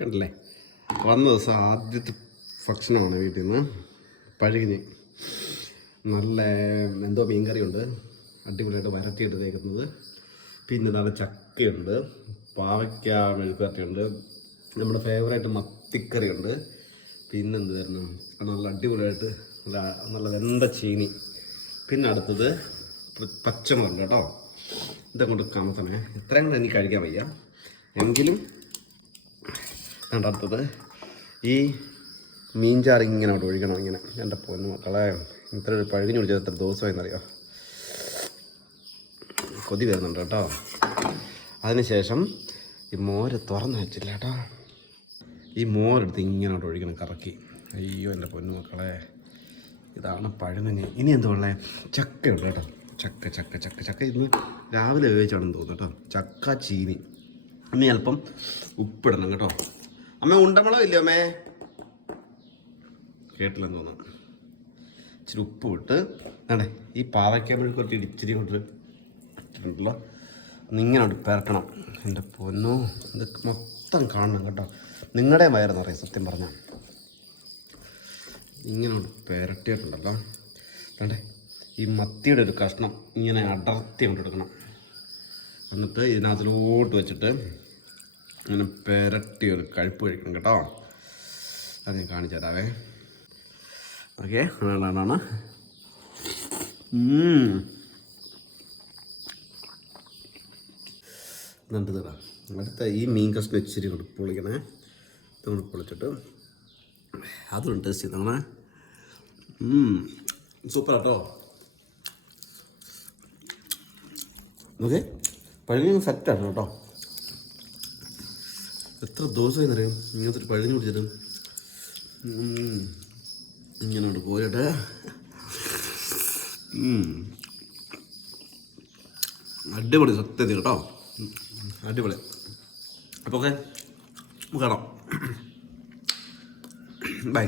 കണ്ടില്ലേ, വന്ന ദിവസം ആദ്യത്തെ ഭക്ഷണമാണ് വീട്ടിൽ നിന്ന്. പഴുകിഞ്ഞ് നല്ല എന്തോ മീൻകറിയുണ്ട്, അടിപൊളിയായിട്ട് വരട്ടിയെടുത്തേക്കുന്നത്. പിന്നെ നല്ല ചക്കയുണ്ട്, പാവയ്ക്ക മെഴുക്കുവരട്ടിയുണ്ട്, നമ്മുടെ ഫേവറേറ്റ് മത്തിക്കറിയുണ്ട്. പിന്നെന്ത് തരണം, നല്ല അടിപൊളിയായിട്ട് നല്ല വെന്ത ചീനി. പിന്നെ അടുത്തത് പച്ചമുളകുണ്ട് കേട്ടോ. ഇതങ്ങോട്ട് കമത്തണേ, ഇത്രയും കൂടെ എനിക്ക് കഴിക്കാൻ വയ്യ എങ്കിലും. അടുത്തത് ഈ മീൻചാറ് ഇങ്ങനെ അവിടെ ഒഴിക്കണം. ഇങ്ങനെ എൻ്റെ പൊന്നു മക്കളെ, ഇത്ര ഒരു പഴുകിന് കുടിച്ചത് എത്ര ദിവസമായെന്നറിയോ. കൊതി വരുന്നുണ്ട് കേട്ടോ. അതിനുശേഷം ഈ മോര് തുറന്ന് വെച്ചില്ല കേട്ടോ. ഈ മോരെടുത്ത് ഇങ്ങനെ അവിടെ ഒഴിക്കണം കറക്കി. അയ്യോ എൻ്റെ പൊന്നു മക്കളെ, ഇതാണ് പഴുമഞ്ഞ്. ഇനി എന്തുള്ളേ, ചക്കയുണ്ട് കേട്ടോ. ചക്ക ചക്ക ചക്ക ചക്ക ഇന്ന് രാവിലെ ഉപയോഗിച്ചാണെന്ന് തോന്നുന്നു കേട്ടോ. ചക്ക ചീനി. ഇനി അല്പം ഉപ്പിടണം കേട്ടോ. അമ്മ ഉണ്ടമുളക് ഇല്ലേ അമ്മേ? കേട്ടില്ലെന്ന് തോന്നുന്നു. ഇച്ചിരി ഉപ്പ് ഇട്ട് വേണ്ടേ ഈ പാവയ്ക്ക മെഴുക്ക് ഇച്ചിരി കൊണ്ട് ഇട്ടിട്ടുണ്ടല്ലോ, ഇങ്ങനെ പെരട്ടണം. എൻ്റെ പൊന്നോ, ഇത് മൊത്തം കാണണം കേട്ടോ. നിങ്ങളുടെ വയറ് നിറയും സത്യം പറഞ്ഞാൽ. ഇങ്ങനെ പെരട്ടിയിട്ടുണ്ടല്ലോ. വേണ്ടേ ഈ മത്തിയുടെ ഒരു കഷ്ണം ഇങ്ങനെ അടർത്തി കൊണ്ടെടുക്കണം. എന്നിട്ട് ഇതിനകത്തിലോട്ട് വെച്ചിട്ട് ഇങ്ങനെ പെരട്ടി ഒരു കഴിപ്പ് കഴിക്കണം കേട്ടോ. അത് ഞാൻ കാണിച്ചു തരാവേ. ഓക്കെ, ആണ്. നല്ലതാ. അടുത്ത ഈ മീൻ കഷ്ണം ഇച്ചിരി കൊണ്ട് പൊളിക്കണേ. ഇതുകൊണ്ട് പൊളിച്ചിട്ട് അതുകൊണ്ട് ടേസ്റ്റ് ചെയ്തോണേ. സൂപ്പർ കേട്ടോ. ഓക്കെ, പഴുകി സെറ്റാണ് കേട്ടോ. എത്ര ദിവസമായി എന്നറിയാം ഇങ്ങനത്തെ ഒരു പഴുകി കുടിച്ചിട്ട്. ഇങ്ങനോട്ട് പോയിട്ട് അടിപൊളി സത്യത്തിൽ കേട്ടോ, അടിപൊളി. അപ്പോൾ ഓക്കെ, കാണാം. ബൈ.